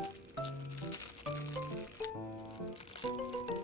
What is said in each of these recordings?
Thank you.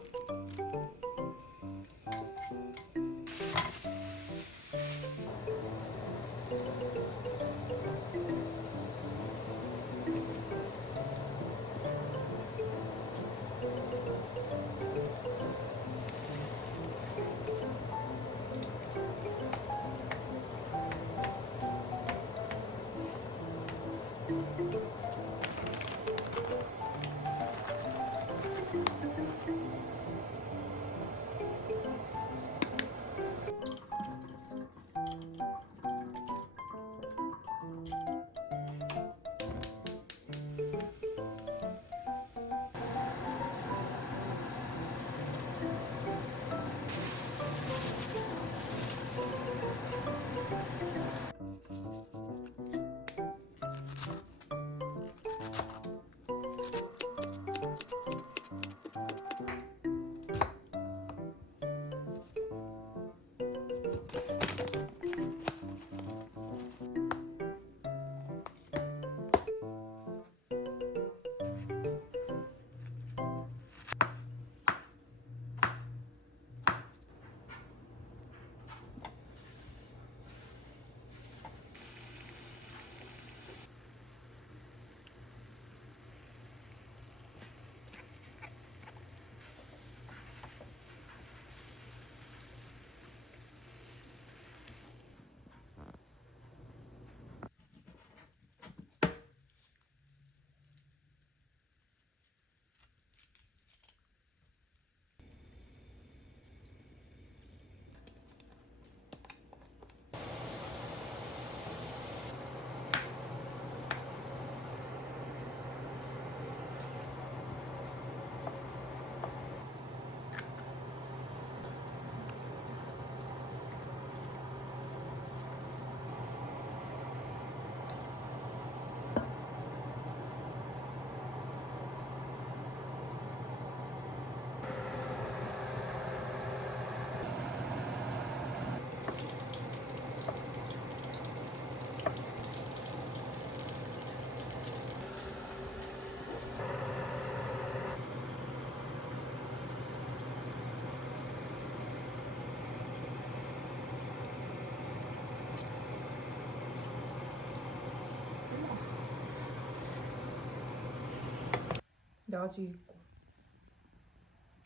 아직 있고.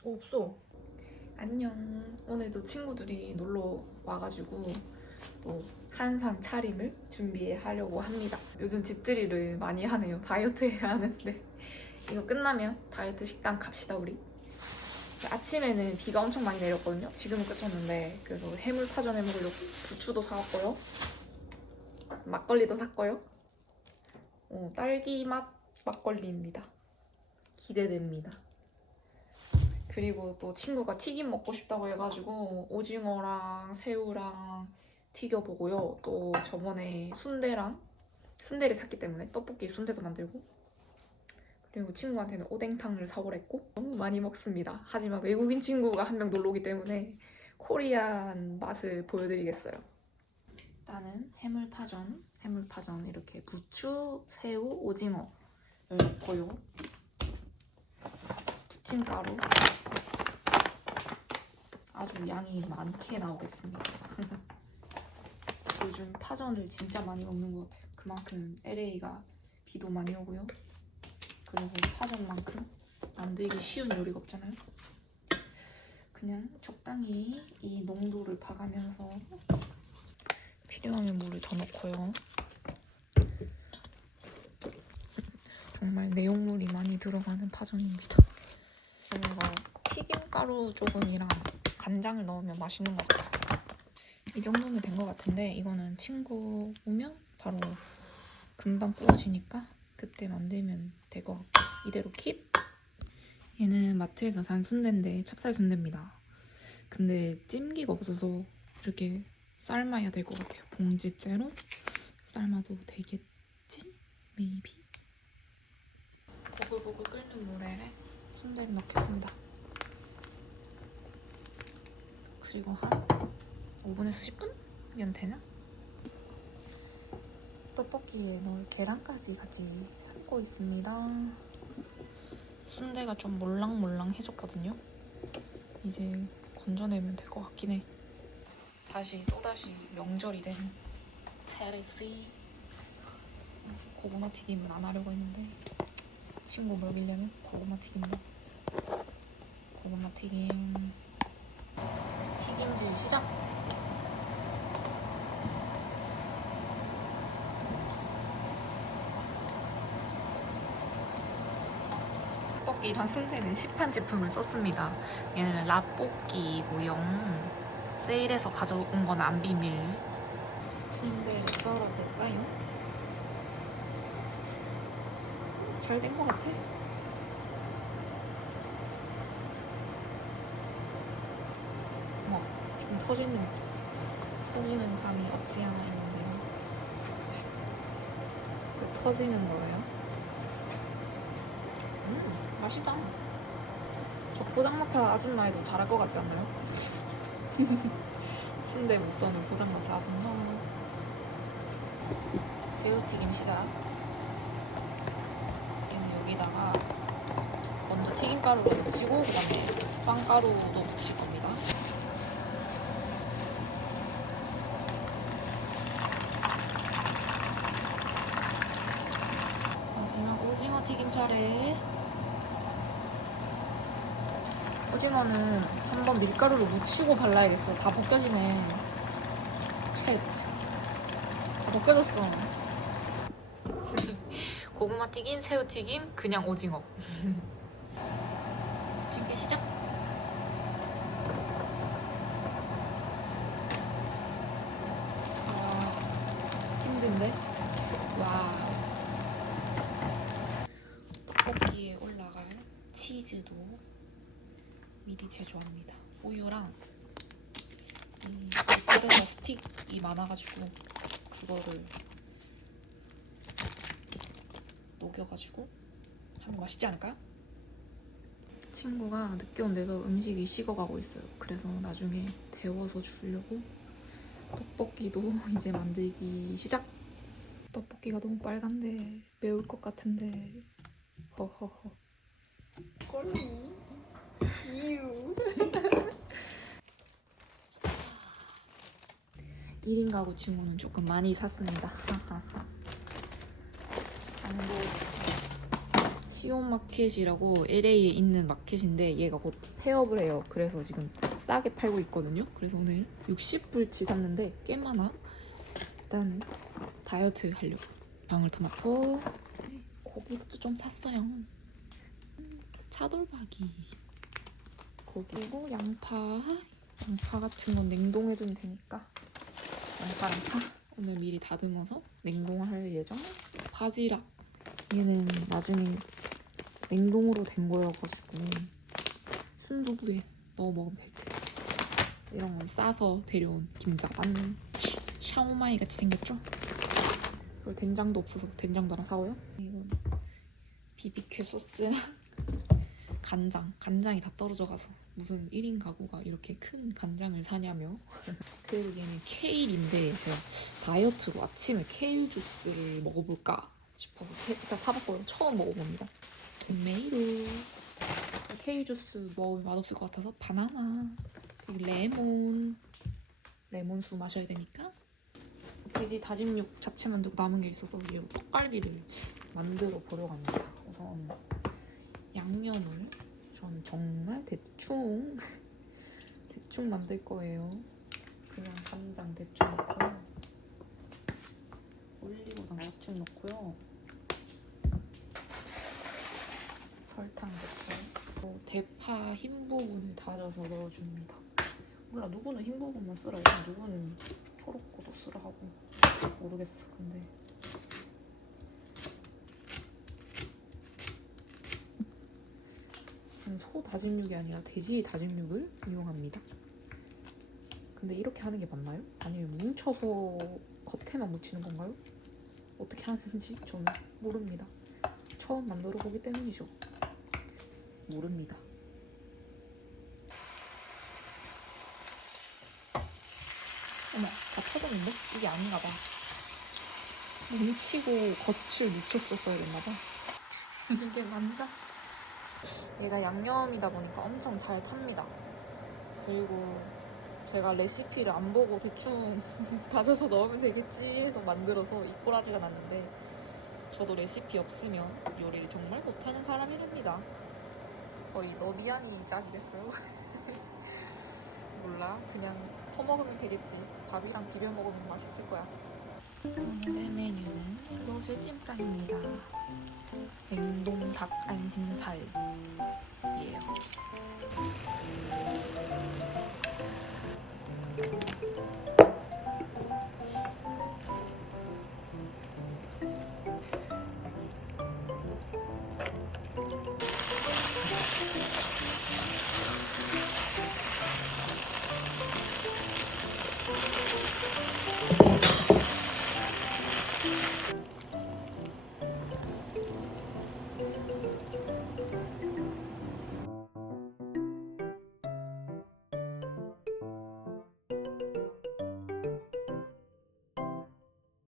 어, 없어. 안녕. 오늘도 친구들이 놀러 와가지고 또 한상 차림을 준비하려고 합니다. 요즘 집들이를 많이 하네요. 다이어트 해야 하는데. 이거 끝나면 다이어트 식당 갑시다, 우리. 아침에는 비가 엄청 많이 내렸거든요. 지금은 그쳤는데. 그래서 해물파전 해 먹으려고 부추도 사왔고요. 막걸리도 샀고요. 어, 딸기 맛 막걸리입니다. 기대됩니다. 그리고 또 친구가 튀김 먹고 싶다고 해가지고 오징어랑 새우랑 튀겨보고요. 또 저번에 순대랑 순대를 샀기 때문에 떡볶이 순대도 만들고 그리고 친구한테는 오뎅탕을 사오랬고 너무 많이 먹습니다. 하지만 외국인 친구가 한 명 놀러 오기 때문에 코리안 맛을 보여드리겠어요. 일단은 해물파전, 해물파전 이렇게 부추, 새우, 오징어를 넣고요. 부침가루 아주 양이 많게 나오겠습니다. 요즘 파전을 진짜 많이 먹는 것 같아요. 그만큼 LA가 비도 많이 오고요. 그리고 파전만큼 만들기 쉬운 요리가 없잖아요. 그냥 적당히 이 농도를 봐가면서 필요하면 물을 더 넣고요. 정말 내용물이 많이 들어가는 파전입니다. 튀김가루 조금이랑 간장을 넣으면 맛있는 것 같아요. 이 정도면 된 것 같은데 이거는 친구 오면 바로 금방 구워지니까 그때 만들면 될 것 같고 이대로 킵! 얘는 마트에서 산 순대인데 찹쌀 순대입니다. 근데 찜기가 없어서 이렇게 삶아야 될 것 같아요. 봉지째로 삶아도 되겠지? 메이비 보글보글 끓는 물에 순대를 넣겠습니다. 그리고 한 5분에서 10분이면 되나? 떡볶이에 넣을 계란까지 같이 삶고 있습니다. 순대가 좀 몰랑몰랑해졌거든요. 이제 건져내면 될 것 같긴 해. 다시 또다시 명절이 된 체리씨 고구마 튀김은 안 하려고 했는데 친구 먹이려면 고구마 튀김도 고구마 튀김 튀김질 시작. 떡볶이랑 순대는 시판 제품을 썼습니다. 얘는 라볶이고요 세일해서 가져온 건 안 비밀. 순대를 썰어볼까요? 잘 된 것 같아 어, 좀 터지는 터지는 감이 없지 않아 있는데요. 그 터지는 거예요? 음 맛있어 저 포장마차 아줌마에도 잘할 것 같지 않나요? 순대 못 써는 포장마차 아줌마. 새우튀김 시작. 얘는 여기다가 먼저 튀김가루를 묻히고 그 다음에 빵가루도 겁니다 마지막 오징어 튀김 차례 오징어는 한번 밀가루로 묻히고 발라야겠어. 다 벗겨지네. 챗. 다 벗겨졌어. 고구마 튀김, 새우 튀김, 그냥 오징어. 부침개 시작. 아, 힘든데? 와. 떡볶이에 올라갈 치즈도 미리 제조합니다. 우유랑 이 모짜렐라 스틱이 많아가지고 그거를 녹여가지고 하면 맛있지 않을까요? 친구가 늦게 온데도 음식이 식어가고 있어요. 그래서 나중에 데워서 주려고 떡볶이도 이제 만들기 시작! 떡볶이가 너무 빨간데 매울 것 같은데 허허허 이유 1인 가구 친구는 조금 많이 샀습니다. 장도 시온마켓이라고 LA에 있는 마켓인데 얘가 곧 폐업을 해요. 그래서 지금 싸게 팔고 있거든요. 그래서 오늘 60불치 샀는데 꽤 많아. 일단은 다이어트 하려고 방울토마토 고기도 좀 샀어요. 차돌박이 고기고 양파. 양파 같은 건 냉동해두면 되니까. 양파랑 파. 오늘 미리 다듬어서 냉동할 예정? 바지락. 얘는 나중에 냉동으로 된 거여가지고 순두부에 넣어 먹으면 될듯 이런 건 싸서 데려온 김자반. 샤오마이 같이 생겼죠? 그리고 된장도 없어서 된장도 하나 사고요? 이건 비비큐 소스랑 간장, 간장이 다 떨어져가서 무슨 1인 가구가 이렇게 큰 간장을 사냐며. 그리고 얘는 케일인데 제가 다이어트로 아침에 케일 주스를 먹어볼까 싶어서 케- 일단 사봤고요 처음 먹어봅니다. 메이로. 케일 주스 먹으면 맛없을 것 같아서 바나나 그리고 레몬. 레몬수 마셔야 되니까. 돼지 다짐육 잡채 만들고 남은 게 있어서 얘 떡갈비를 만들어 보려고 합니다. 우선 양념을 전 정말 대충 대충 만들 거예요. 그냥 간장 대충 넣고요. 올리고당 대충 넣고요. 설탕 대충. 어, 대파 흰 부분을 다져서 넣어줍니다. 몰라 누구는 흰 부분만 쓰라 해서 누구는 초록고도 쓰라 하고 모르겠어. 근데 저는 소 다짐육이 아니라 돼지 다짐육을 이용합니다. 근데 이렇게 하는 게 맞나요? 아니면 뭉쳐서 겉에만 묻히는 건가요? 어떻게 하는지 저는 모릅니다. 처음 만들어 보기 때문이죠. 모릅니다. 어머, 다 터졌는데? 이게 아닌가 봐. 뭉치고 겉을 묻혔었어야 됐나 봐. 이게 맞나? 얘가 양념이다 보니까 엄청 잘 탑니다. 그리고 제가 레시피를 안 보고 대충 다져서 넣으면 되겠지 해서 만들어서 이 꼬라지가 났는데 저도 레시피 없으면 요리를 정말 못하는 사람이랍니다. 거의 너비아니 짝이 됐어요. 몰라 그냥 퍼먹으면 되겠지. 밥이랑 비벼 먹으면 맛있을 거야. 오늘의 메뉴는 로스찜닭입니다. 냉동 닭 안심살